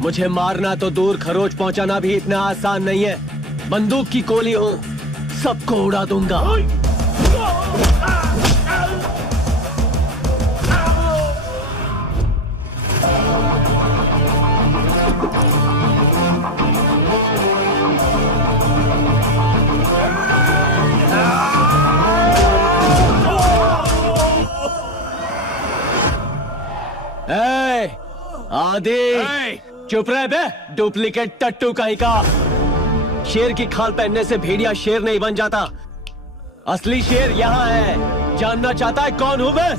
मुझे मारना तो दूर, खरोच पहुंचाना भी इतना आसान नहीं है। बंदूक की गोली हूं, सबको उड़ा दूंगा। आदि चुप रहे बे, डुप्लीकेट टट्टू कहीं का। शेर की खाल पहनने से भेड़िया शेर नहीं बन जाता। असली शेर यहाँ है। जानना चाहता है कौन हूं मैं?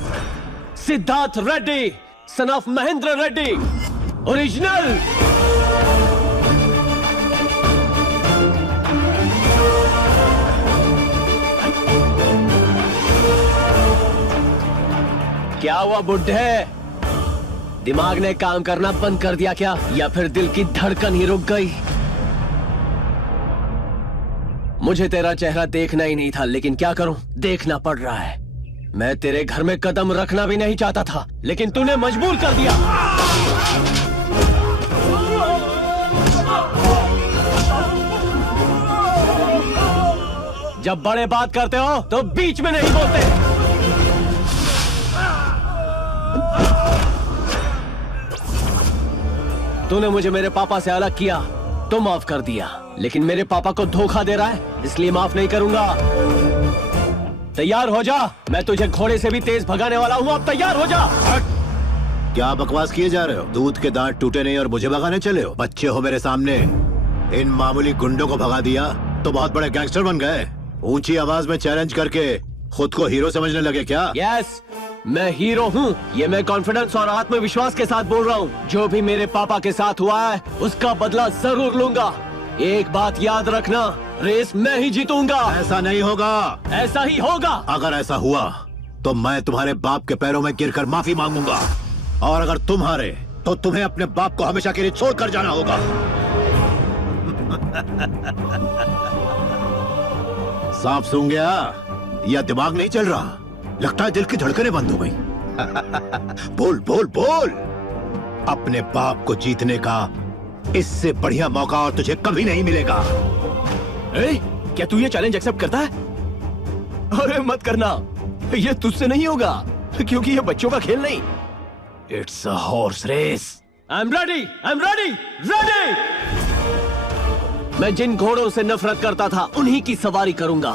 Siddharth Reddy, son of Mahendra Reddy, original. क्या हुआ बुड्ढे? दिमाग ने काम करना बंद कर दिया क्या, या फिर दिल की धड़कन ही रुक गई? मुझे तेरा चेहरा देखना ही नहीं था, लेकिन क्या करूं, देखना पड़ रहा है। मैं तेरे घर में कदम रखना भी नहीं चाहता था, लेकिन तूने मजबूर कर दिया। जब बड़े बात करते हो तो बीच में नहीं बोलते। तूने मुझे मेरे पापा से अलग किया तो माफ कर दिया, लेकिन मेरे पापा को धोखा दे रहा है, इसलिए माफ नहीं करूंगा। तैयार हो जा, मैं तुझे घोड़े से भी तेज भगाने वाला हूँ। अब तैयार हो जा। क्या बकवास किए जा रहे हो? दूध के दांत टूटे नहीं और मुझे भगाने चले हो? बच्चे हो मेरे सामने। इन मामूली गुंडों को भगा दिया तो बहुत बड़े गैंगस्टर बन गए। ऊंची आवाज में चैलेंज करके खुद को हीरो समझने लगे क्या? यस, मैं हीरो हूँ। ये मैं कॉन्फिडेंस और आत्मविश्वास के साथ बोल रहा हूँ। जो भी मेरे पापा के साथ हुआ है उसका बदला जरूर लूंगा। एक बात याद रखना, रेस मैं ही जीतूंगा। ऐसा नहीं होगा। ऐसा ही होगा। अगर ऐसा हुआ तो मैं तुम्हारे बाप के पैरों में गिरकर माफी मांगूंगा, और अगर तुम हारे तो तुम्हें अपने बाप को हमेशा के लिए छोड़कर जाना होगा। सांप सूंघ गया या दिमाग नहीं चल रहा? लगता है दिल की धड़कनें बंद हो गई। बोल बोल बोल। अपने बाप को जीतने का इससे बढ़िया मौका और तुझे कभी नहीं मिलेगा। क्या तू ये चैलेंज एक्सेप्ट करता है? अरे मत करना, ये तुझसे नहीं होगा, क्योंकि ये बच्चों का खेल नहीं। It's a horse race. I am ready, I am ready, ready. मैं जिन घोड़ों से नफरत करता था उन्हीं की सवारी करूंगा।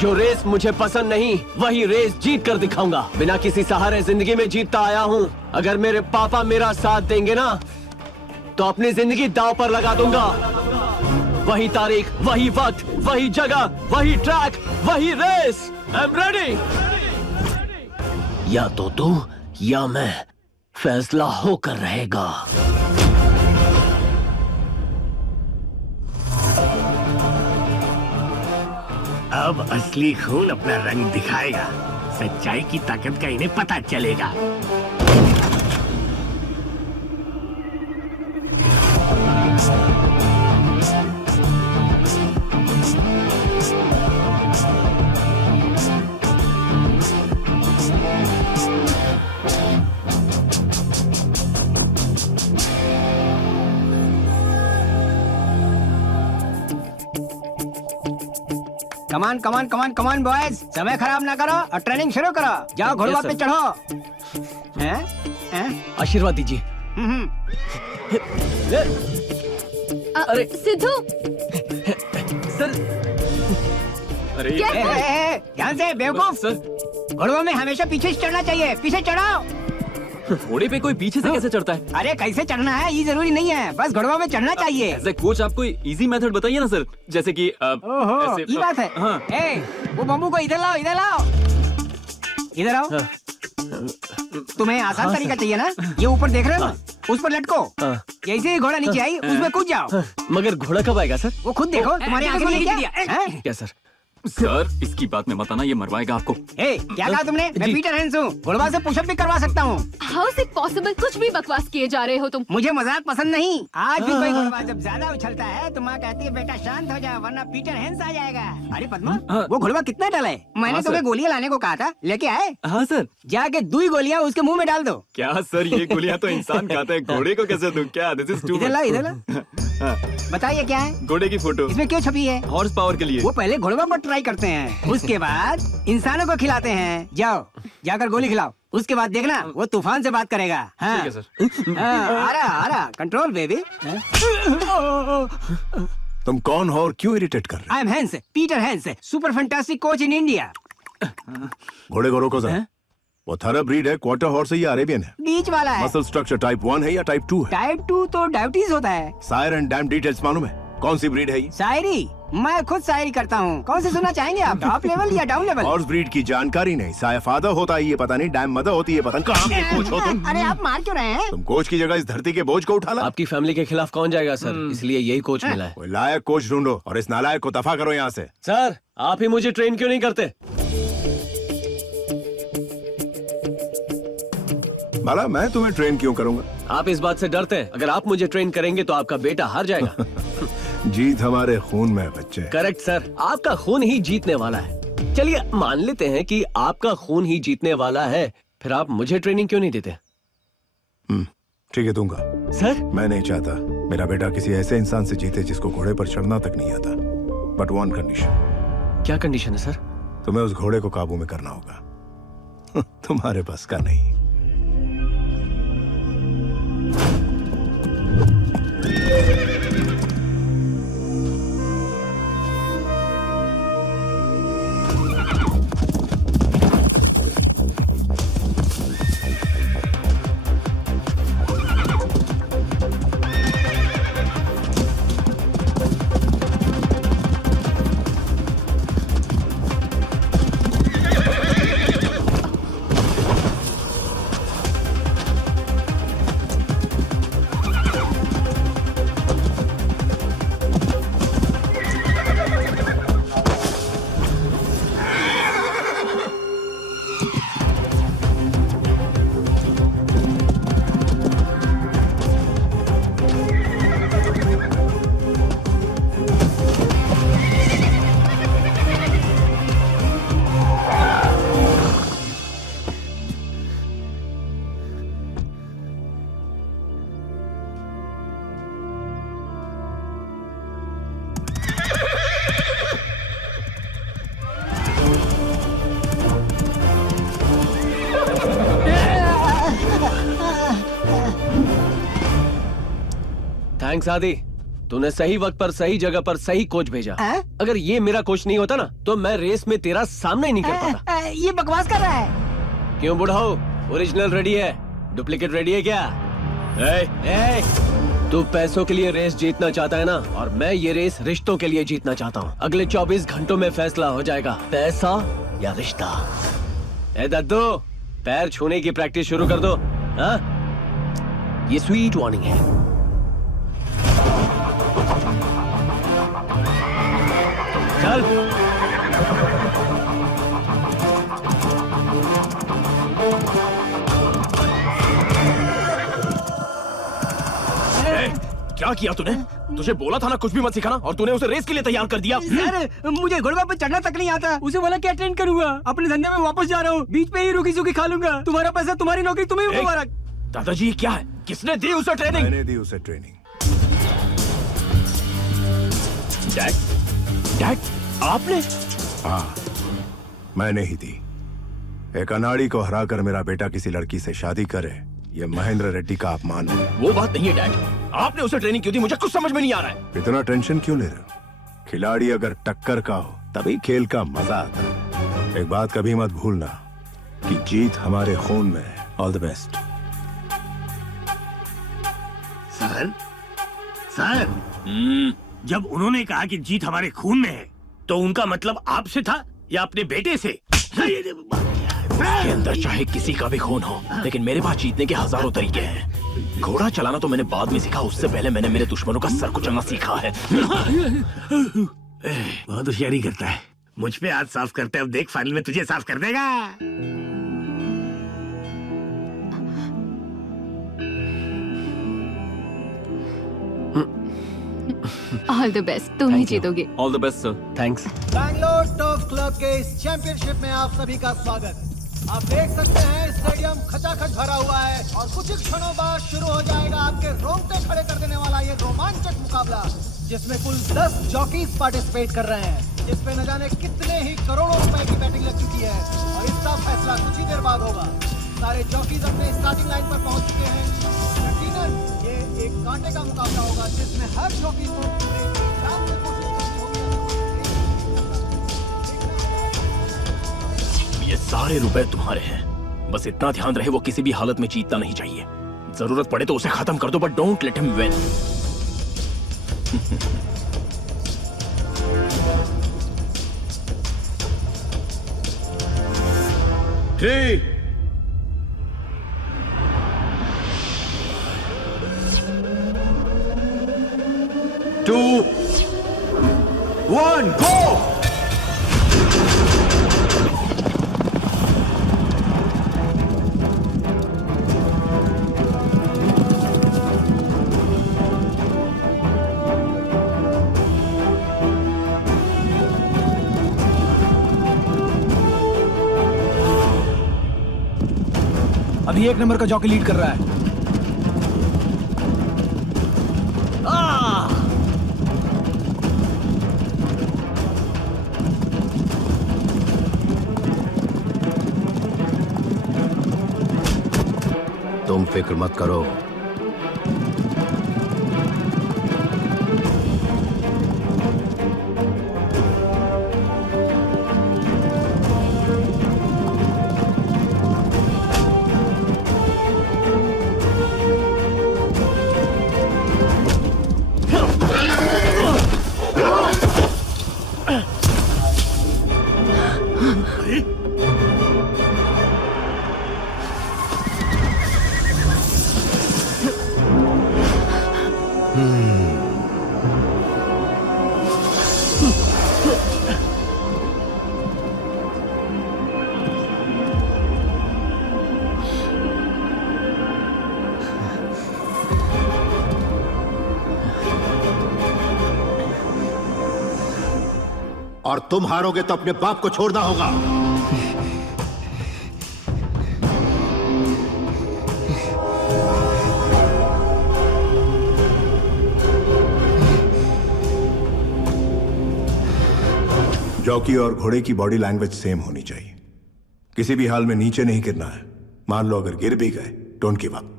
जो रेस मुझे पसंद नहीं, वही रेस जीत कर दिखाऊंगा। बिना किसी सहारे जिंदगी में जीतता आया हूँ। अगर मेरे पापा मेरा साथ देंगे ना, तो अपनी जिंदगी दांव पर लगा दूंगा। वही तारीख, वही वक्त, वही जगह, वही ट्रैक, वही रेस। I am ready. या तो तू या मैं, फैसला होकर रहेगा। अब असली खून अपना रंग दिखाएगा। सच्चाई की ताकत का इन्हें पता चलेगा। कमान कमान कमान कमान बॉयज, समय खराब ना करो और ट्रेनिंग शुरू करो। जाओ घोड़वा पे चढ़ो। हैं? आशीर्वाद दीजिए। अरे सिद्धू, सर। अरे क्या? ध्यान से बेवकूफ। सर, घोड़वा में हमेशा पीछे से चढ़ना चाहिए। पीछे चढ़ाओ। घोड़े पे कोई पीछे से कैसे चढ़ता है? अरे कैसे चढ़ना है ये जरूरी नहीं है, बस घोड़वा में चढ़ना चाहिए। एज ए कोच आप कोई इजी मेथड बताइए ना सर, जैसे कि ओहो, ऐसे- ये बात है। हाँ। वो बम्बू को इधर लाओ, इधर लाओ, इधर आओ। तुम्हें आसान हाँ, तरीका चाहिए ना? ये ऊपर देख रहे हो ना, उस पर लटको। हाँ। जैसे ही घोड़ा नीचे आई उसमें कूद जाओ। मगर घोड़ा कब आएगा सर? वो खुद देखो, तुम्हारी आंखें नहीं क्या? हैं? क्या सर? सर इसकी बात में मत आना, ये मरवाएगा आपको। ए, क्या कहा तुमने? मैं पीटर हैंस हूँ, घोड़वा से पुशअप भी करवा सकता हूँ। How is it possible? कुछ भी बकवास किए जा रहे हो तुम। मुझे मजाक पसंद नहीं। आज भी कोई घोड़वा जब ज्यादा उछलता है तो माँ कहती है बेटा शांत हो जा वरना पीटर हैंस आ जाएगा। अरे पद्मा, वो घोड़वा कितना डला है? मैंने तुम्हें गोलियां लाने को कहा था, लेके आए? हाँ सर। जाके 2 गोलियां उसके मुंह में डाल दो। क्या सर, ये गोलियां तो इंसान खाता है, घोड़े को कैसे दूं? क्या दिस इज टू इधर ला, इधर ला। बताइए क्या है घोड़े की फोटो इसमें? क्यों छपी है? हॉर्स पावर के लिए। वो पहले घोड़वा पर ट्राई करते हैं, उसके बाद इंसानों को खिलाते हैं। जाओ जाकर गोली खिलाओ, उसके बाद देखना वो तूफान से बात करेगा। हाँ, ठीक है सर। हाँ, आ रहा कंट्रोल बेबी। तुम कौन हो और क्यों इरिटेट कर रहे I am Hans, Peter Hans, super fantastic coach in India. हो? घोड़े को रोको जरा। वो थरा ब्रीड है, क्वार्टर हॉर्स है या अरेबियन है? बीच वाला है। मसल स्ट्रक्चर टाइप 1 है या टाइप 2 है? टाइप 2 तो डायबिटीज होता है। सायर एंड डैम डिटेल्स मालूम है? कौन सी ब्रीड है ये? शायरी मैं खुद शायरी करता हूँ। कौन सी सुनना चाहेंगे आप? टॉप लेवल या डाउन लेवल? हॉर्स ब्रीड की जानकारी नहीं। साया फादर होता है ये पता नहीं, डैम मदर होती है पता नहीं। कहाँ के कोच हो तुम? अरे आप मार क्यों रहे हैं? तुम कोच की जगह इस धरती के बोझ को उठा ला। आपकी फैमिली के खिलाफ कौन जाएगा सर? इसलिए यही कोच मिला है। कोई लायक कोच ढूंढो और इस नालायक को दफा करो यहाँ से। सर आप ही मुझे ट्रेन क्यों नहीं करते? भला मैं तुम्हें ट्रेन क्यों करूंगा? आप इस बात से डरते हैं अगर आप मुझे ट्रेन करेंगे तो आपका बेटा हार जाएगा। जीत हमारे खून में है बच्चे। करेक्ट सर, आपका खून ही जीतने वाला है। चलिए मान लेते हैं कि आपका खून ही जीतने वाला है, फिर आप मुझे ट्रेनिंग क्यों नहीं देते? ठीक है दूंगा। सर मैं नहीं चाहता मेरा बेटा किसी ऐसे इंसान से जीते जिसको घोड़े पर चढ़ना तक नहीं आता। But one condition. क्या कंडीशन है सर? तुम्हें उस घोड़े को काबू में करना होगा। तुम्हारे बस का नहीं। थैंक्स आदि, तूने सही वक्त पर सही जगह पर सही कोच भेजा। अगर ये मेरा कोच नहीं होता ना तो मैं रेस में तेरा सामना ही नहीं कर पाता। ये बकवास कर रहा है। क्यों बुढ़ाओ? ओरिजिनल रेडी है, डुप्लीकेट रेडी है क्या? तू पैसों के लिए रेस जीतना चाहता है ना, और मैं ये रेस रिश्तों के लिए जीतना चाहता हूँ। अगले 24 घंटों में फैसला हो जाएगा, पैसा या रिश्ता। ए दद्दू, पैर छूने की प्रैक्टिस शुरू कर दो। हाँ? ये स्वीट वार्निंग है। चल। क्या किया तूने? तुझे बोला था ना कुछ भी मत सिखाना, और तूने उसे रेस के लिए तैयार कर दिया। सर मुझे घोड़वा पे चढ़ना तक नहीं आता। उसे बोला क्या ट्रेन करूंगा? अपने धंधे में वापस जा रहा हूँ, बीच पे ही रुकी सुखी खा लूंगा। तुम्हारा पैसा, तुम्हारी नौकरी, तुम्हें मुबारक। दादाजी क्या है? किसने दी उसे ट्रेनिंग? मैंने दी उसे ट्रेनिंग। डैड, आपने? हाँ, मैंने ही दी। एक अनाड़ी को हराकर मेरा बेटा किसी लड़की से शादी करे, ये महेंद्र रेड्डी का अपमान है। वो बात नहीं है डैड, आपने उसे ट्रेनिंग क्यों दी? मुझे कुछ समझ में नहीं आ रहा है। इतना टेंशन क्यों ले रहे हो? खिलाड़ी अगर टक्कर का हो तभी खेल का मजा आता है। एक बात कभी मत भूलना कि जीत हमारे खून में है। All the best. सर, जब उन्होंने कहा कि जीत हमारे खून में है, तो उनका मतलब आपसे था या अपने बेटे से? इसके अंदर चाहे किसी का भी खून हो, लेकिन मेरे पास जीतने के हजारों तरीके हैं। घोड़ा चलाना तो मैंने बाद में सीखा, उससे पहले मैंने मेरे दुश्मनों का सर कुचलना सीखा है। बहुत होशियारी करता है। मुझ पे हाथ साफ करते, अब देख फाइनल में तुझे साफ कर देगा। ऑल द बेस्ट, तुम ही जीतोगे। All the best sir. Thanks. Bangalore turf club के इस चैंपियनशिप में आप सभी का स्वागत। आप देख सकते हैं स्टेडियम खचाखच भरा हुआ है और कुछ ही क्षणों बाद शुरू हो जाएगा आपके रोंगटे खड़े कर देने वाला ये रोमांचक मुकाबला, जिसमें कुल 10 जॉकीज पार्टिसिपेट कर रहे हैं, जिसमें न जाने कितने ही करोड़ों रुपए की बैटिंग लग चुकी है और इसका फैसला कुछ ही देर बाद होगा। सारे जॉकीज अपने स्टार्टिंग लाइन पर पहुंच चुके हैं। यकीनन ये एक कांटे का मुकाबला होगा, जिसमें हर जॉकी को पूरे जान से कोशिश करनी होगी। ये सारे रुपए तुम्हारे हैं, बस इतना ध्यान रहे वो किसी भी हालत में जीतना नहीं चाहिए। जरूरत पड़े तो उसे खत्म कर दो, but don't let him win. 3, 2, 1, go! अभी 1 नंबर का जॉकी लीड कर रहा है। तुम फिक्र मत करो, और तुम हारोगे तो अपने बाप को छोड़ना होगा। जॉकी और घोड़े की बॉडी लैंग्वेज सेम होनी चाहिए। किसी भी हाल में नीचे नहीं गिरना है। मान लो अगर गिर भी गए, डोंट गिव अप।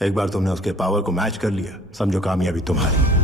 एक बार तुमने उसके पावर को मैच कर लिया, समझो कामयाबी तुम्हारी।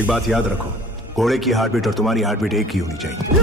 एक बात याद रखो, घोड़े की हार्ट बीट और तुम्हारी हार्ट बीट एक ही होनी चाहिए।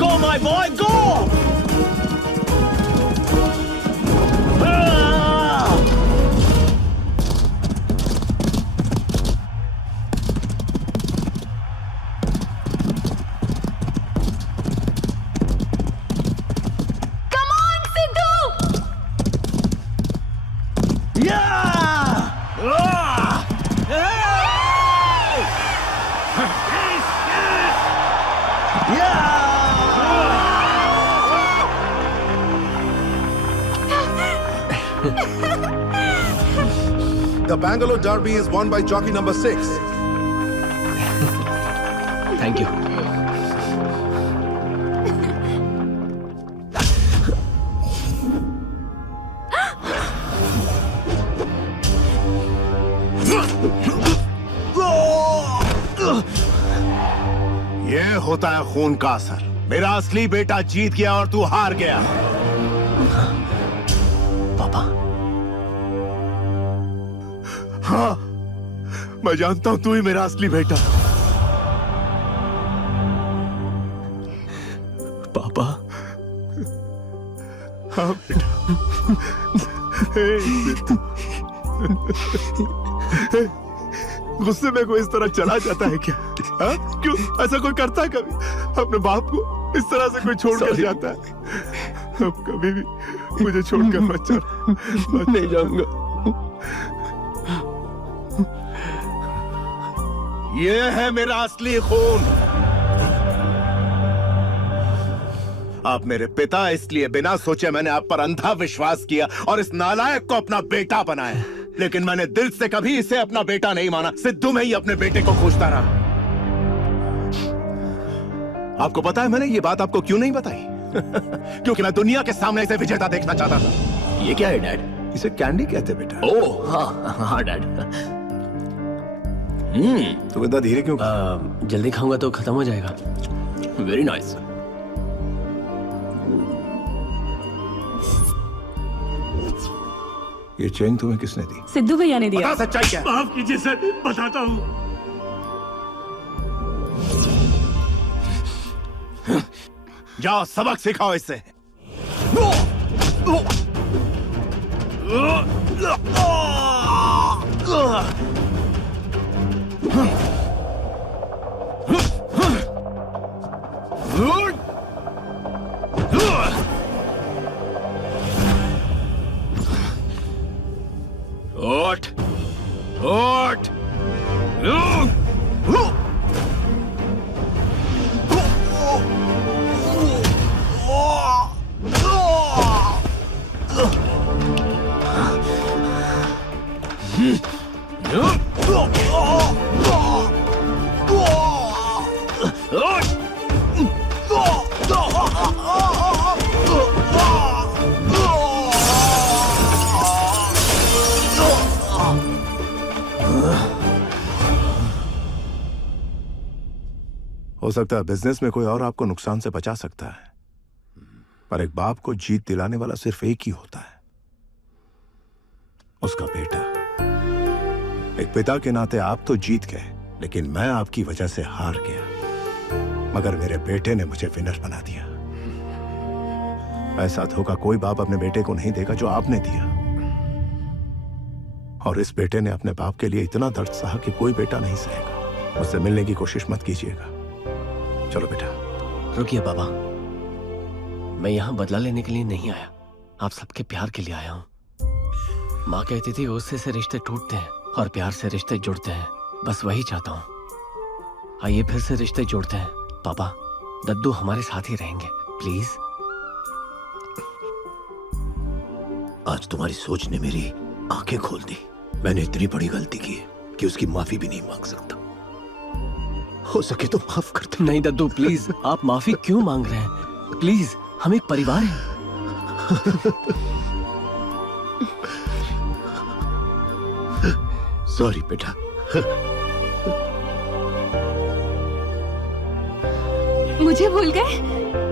Go, my boy, go! Come on, Sidhu! The Bangalore Derby is won by jockey number 6. Thank you. ये होता है खून का असर। मेरा असली बेटा जीत गया और तू हार गया। पापा, हाँ, मैं जानता हूं तू ही मेरा असली बेटा। पापा, हाँ बेटा। गुस्से में कोई इस तरह चला जाता है क्या? हाँ? क्यों ऐसा कोई करता है कभी? अपने बाप को इस तरह से कोई छोड़कर जाता है? अब कभी भी मुझे छोड़कर मत चल। नहीं जाऊंगा। ये है मेरा असली खून। आप मेरे पिता, इसलिए बिना सोचे मैंने आप पर अंधा विश्वास किया और इस नालायक को अपना बेटा बनाया। लेकिन मैंने दिल से कभी इसे अपना बेटा नहीं माना। सिद्धू में ही अपने बेटे को खोजता रहा। आपको पता है मैंने ये बात आपको क्यों नहीं बताई? क्योंकि मैं दुनिया के सामने इसे विजेता देखना चाहता था। ये क्या है डैड? इसे कैंडी कहते बेटा। ओह हाँ हाँ डैड। तुम इतना धीरे क्यों? जल्दी खाऊंगा तो खत्म हो जाएगा। Very nice. ये चेन तुम्हें किसने दी? सिद्धू भैया ने दिया। बता सच्चाई क्या है? माफ कीजिए सर, बताता हूँ। जाओ सबक सिखाओ इससे। उठ, उठ। हो सकता है बिजनेस में कोई और आपको नुकसान से बचा सकता है, पर एक बाप को जीत दिलाने वाला सिर्फ एक ही होता है, उसका बेटा। एक पिता के नाते आप तो जीत गए, लेकिन मैं आपकी वजह से हार गया। मगर मेरे बेटे ने मुझे विनर बना दिया। ऐसा धोखा कोई बाप अपने बेटे को नहीं देगा जो आपने दिया। और इस बेटे ने अपने बाप के लिए इतना दर्द सहा कि कोई बेटा नहीं सहेगा। मुझसे मिलने की कोशिश मत कीजिएगा। चलो बेटा। रुकिए बाबा, मैं यहाँ बदला लेने के लिए नहीं आया, आप सबके प्यार के लिए आया हूँ। माँ कहती थी गुस्से से रिश्ते टूटते हैं और प्यार से रिश्ते जुड़ते हैं। बस वही चाहता हूँ। आइए फिर से रिश्ते जोड़ते हैं। पापा, दद्दू हमारे साथ ही रहेंगे, प्लीज। आज तुम्हारी सोच ने मेरी आंखें खोल दी। मैंने इतनी बड़ी गलती की है कि उसकी माफी भी नहीं मांग सकता। हो सके तो माफ कर दे। नहीं दद्दू प्लीज, आप माफी क्यों मांग रहे हैं? प्लीज, हम एक परिवार हैं। सॉरी बेटा। मुझे भूल गए?